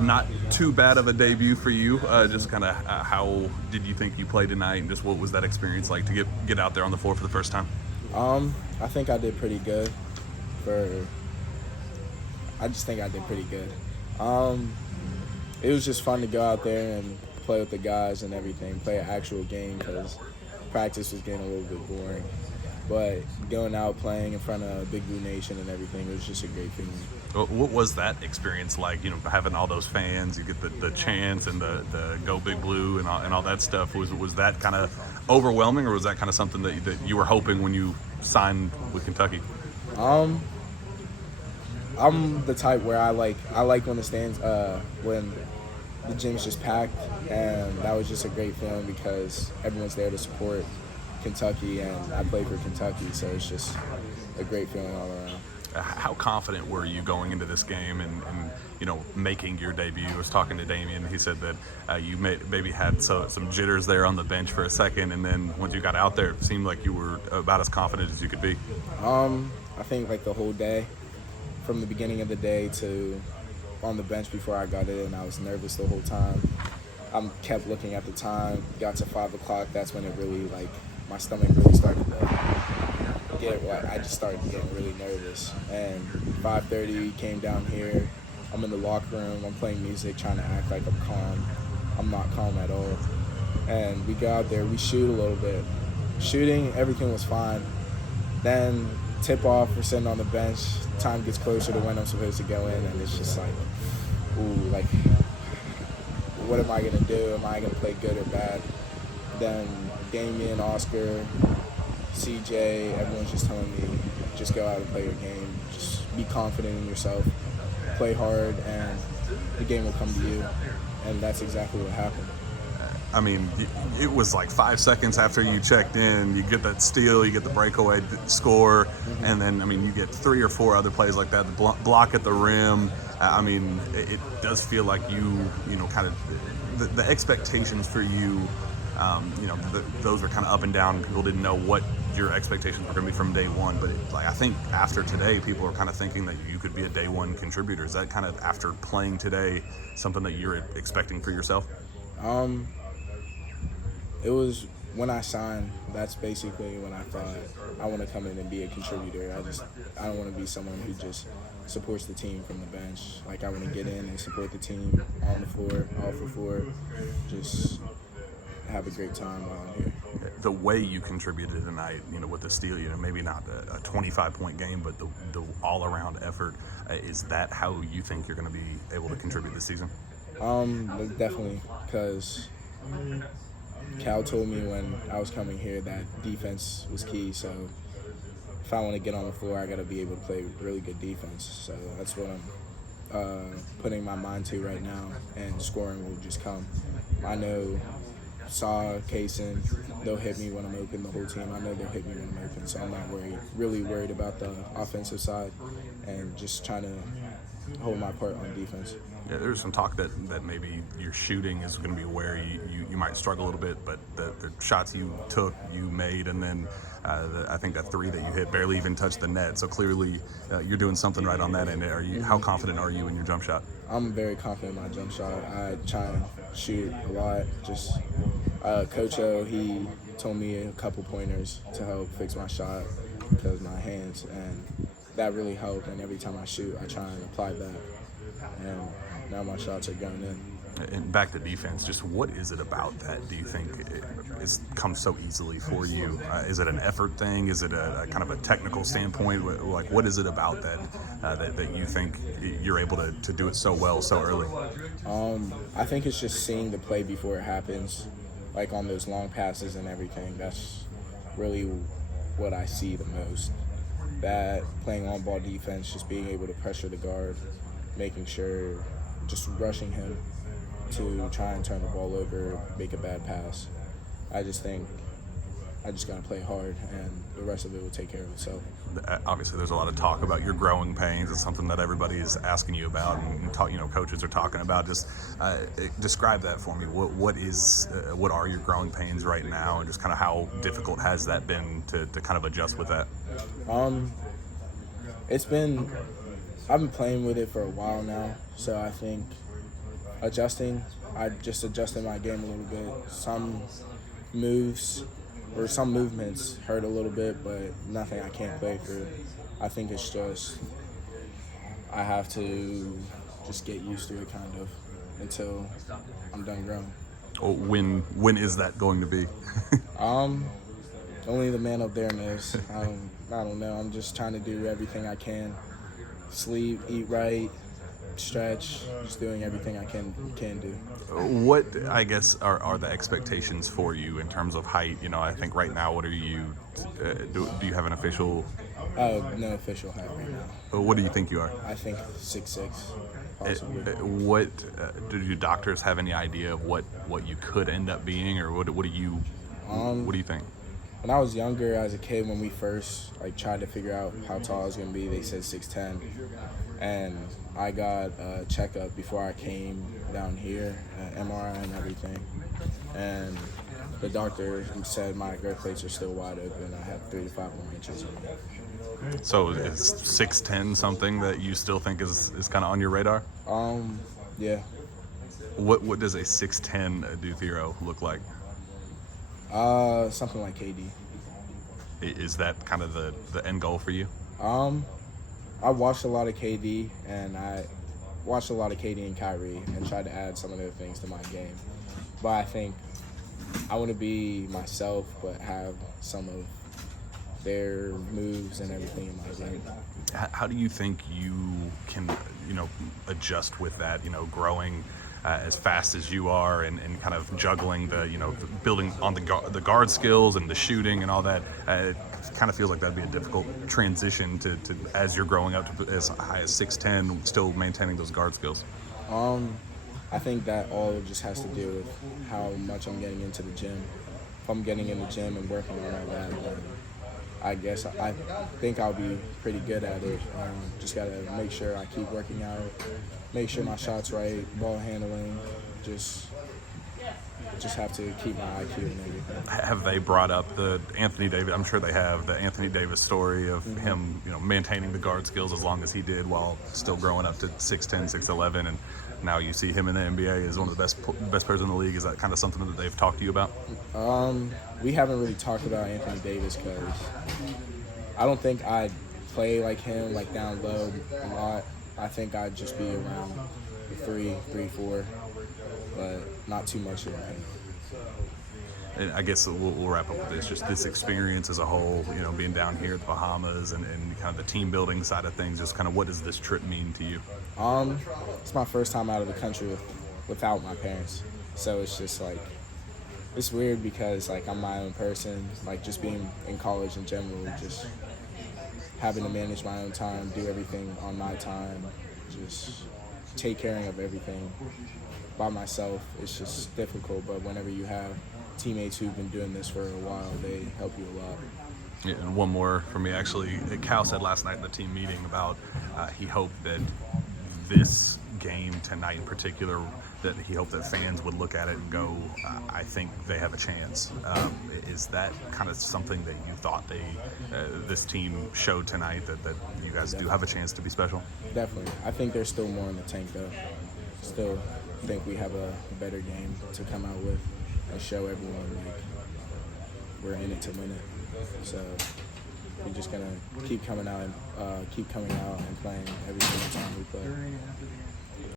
Not too bad of a debut for you. Just kind of how did you think you played tonight, and just what was that experience like to get out there on the floor for the first time? I think I did pretty good. I just think I did pretty good. It was just fun to go out there and play with the guys and everything, play an actual game because practice was getting a little bit boring. But going out playing in front of Big Blue Nation and everything, it was just a great feeling. What was that experience like? You know, having all those fans, you get the chants and the Go Big Blue and all that stuff. Was that kind of overwhelming, or was that kind of something that you were hoping when you signed with Kentucky? I'm the type where I like when the stands when the gym's just packed, and that was just a great feeling because everyone's there to support Kentucky, and I play for Kentucky, so it's just a great feeling all around. How confident were you going into this game and making your debut? I was talking to Damien. He said that you maybe had some jitters there on the bench for a second, and then once you got out there, it seemed like you were about as confident as you could be. I think like the whole day, from the beginning of the day to on the bench before I got in, I was nervous the whole time. I kept looking at the time. Got to 5 o'clock. That's when it really my stomach really started to get wet. I just started getting really nervous. And 5:30 came down here. I'm in the locker room. I'm playing music, trying to act like I'm calm. I'm not calm at all. And we go out there. We shoot a little bit. Shooting, everything was fine. Then tip off. We're sitting on the bench. Time gets closer to when I'm supposed to go in, and it's just like, ooh, like, what am I gonna do? Am I gonna play good or bad? Then Damien, Oscar, CJ, everyone's just telling me, just go out and play your game. Just be confident in yourself, play hard, and the game will come to you. And that's exactly what happened. I mean, it was like 5 seconds after you checked in, you get that steal, you get the breakaway score, and then, I mean, you get 3 or 4 other plays like that, the block at the rim. I mean, it does feel like kind of the expectations for you, those were kind of up and down. People didn't know what your expectations were going to be from day one, but I think after today, people are kind of thinking that you could be a day one contributor. Is that kind of, after playing today, something that you're expecting for yourself? It was when I signed, that's basically when I thought I want to come in and be a contributor. I don't want to be someone who just supports the team from the bench. Like, I want to get in and support the team on the floor, off the floor, just have a great time while I'm here. The way you contributed tonight, with the steal, maybe not a 25-point game, but the all-around effort, is that how you think you're going to be able to contribute this season? Definitely, because Cal told me when I was coming here that defense was key, so if I want to get on the floor, I got to be able to play really good defense. So that's what I'm putting my mind to right now, and scoring will just come. I know Kaysen, they'll hit me when I'm open, the whole team. I know they'll hit me when I'm open, so I'm not really worried about the offensive side, and just trying to hold my part on defense. Yeah, there's some talk that maybe your shooting is going to be where you might struggle a little bit, but the shots you took, you made, and then I think that 3 that you hit barely even touched the net. So clearly you're doing something right on that end. How confident are you in your jump shot? I'm very confident in my jump shot. I try and shoot a lot. Just Coach O, he told me a couple pointers to help fix my shot because my hands, and that really helped. And every time I shoot, I try and apply that. And now my shots are going in. And back to defense, just what is it about that, do you think, it comes so easily for you? Is it an effort thing? Is it a kind of a technical standpoint? Like, what is it about that you think you're able to do it so well so early? I think it's just seeing the play before it happens, like on those long passes and everything. That's really what I see the most. That playing on-ball defense, just being able to pressure the guard, making sure, just rushing him to try and turn the ball over, make a bad pass. I just think I just got to play hard, and the rest of it will take care of itself. Obviously, there's a lot of talk about your growing pains. It's something that everybody is asking you about, and coaches are talking about. Just describe that for me. What are your growing pains right now, and just kind of how difficult has that been to kind of adjust with that? I've been playing with it for a while now, so I think Adjusting. I just adjusted my game a little bit. Some moves or some movements hurt a little bit, but nothing I can't play through. I think it's just I have to just get used to it kind of until I'm done growing. Or when is that going to be? Only the man up there knows. I don't know. I'm just trying to do everything I can. Sleep, eat right, stretch, just doing everything I can do. What, I guess, are the expectations for you in terms of height? You know, I think right now, what are you, do you have an official? Oh, no official height right now. What do you think you are? I think 6'6", possibly. What, do your doctors have any idea of what you could end up being, or what do you think? When I was younger, as a kid, when we first tried to figure out how tall I was gonna be, they said 6'10", and I got a checkup before I came down here, MRI and everything, and the doctor said my growth plates are still wide open. I have 3 to 5 more inches in me. So is 6'10" something that you still think is kind of on your radar? Yeah. What does a 6'10" Adou Thiero look like? Something like KD. Is that kind of the end goal for you? I watched a lot of KD, and I watched a lot of KD and Kyrie and tried to add some of their things to my game. But I think I want to be myself, but have some of their moves and everything in my game. How do you think you can, adjust with that, growing as fast as you are and kind of juggling the, building on the guard skills and the shooting and all that? It kind of feels like that'd be a difficult transition to as you're growing up to as high as 6'10", still maintaining those guard skills. I think that all just has to do with how much I'm getting into the gym. If I'm getting in the gym and working on all that, then I guess I think I'll be pretty good at it. Just got to make sure I keep working out, make sure my shot's right, ball handling, just have to keep my IQ and everything. Have they brought up the Anthony Davis? I'm sure they have the Anthony Davis story of him, maintaining the guard skills as long as he did while still growing up to 6'10", 6'11", and now you see him in the NBA as one of the best players in the league. Is that kind of something that they've talked to you about? We haven't really talked about Anthony Davis because I don't think I'd play like him, down low a lot. I think I'd just be around the 3, 4, but not too much in the paint. And I guess we'll wrap up with this. Just this experience as a whole, being down here at the Bahamas and kind of the team building side of things, just kind of what does this trip mean to you? It's my first time out of the country without my parents. So it's just it's weird because I'm my own person, just being in college in general, just having to manage my own time, do everything on my time, just take care of everything by myself. It's just difficult, but whenever you have teammates who've been doing this for a while, they help you a lot. Yeah, and one more for me, actually. Cal said last night in the team meeting about he hoped that this game tonight in particular, that he hoped that fans would look at it and go, I think they have a chance. Is that kind of something that you thought this team showed tonight, that you guys do have a chance to be special? Definitely. I think there's still more in the tank, though. Still think we have a better game to come out with and show everyone we're in it to win it. So we're just gonna keep coming out and playing every single time we play.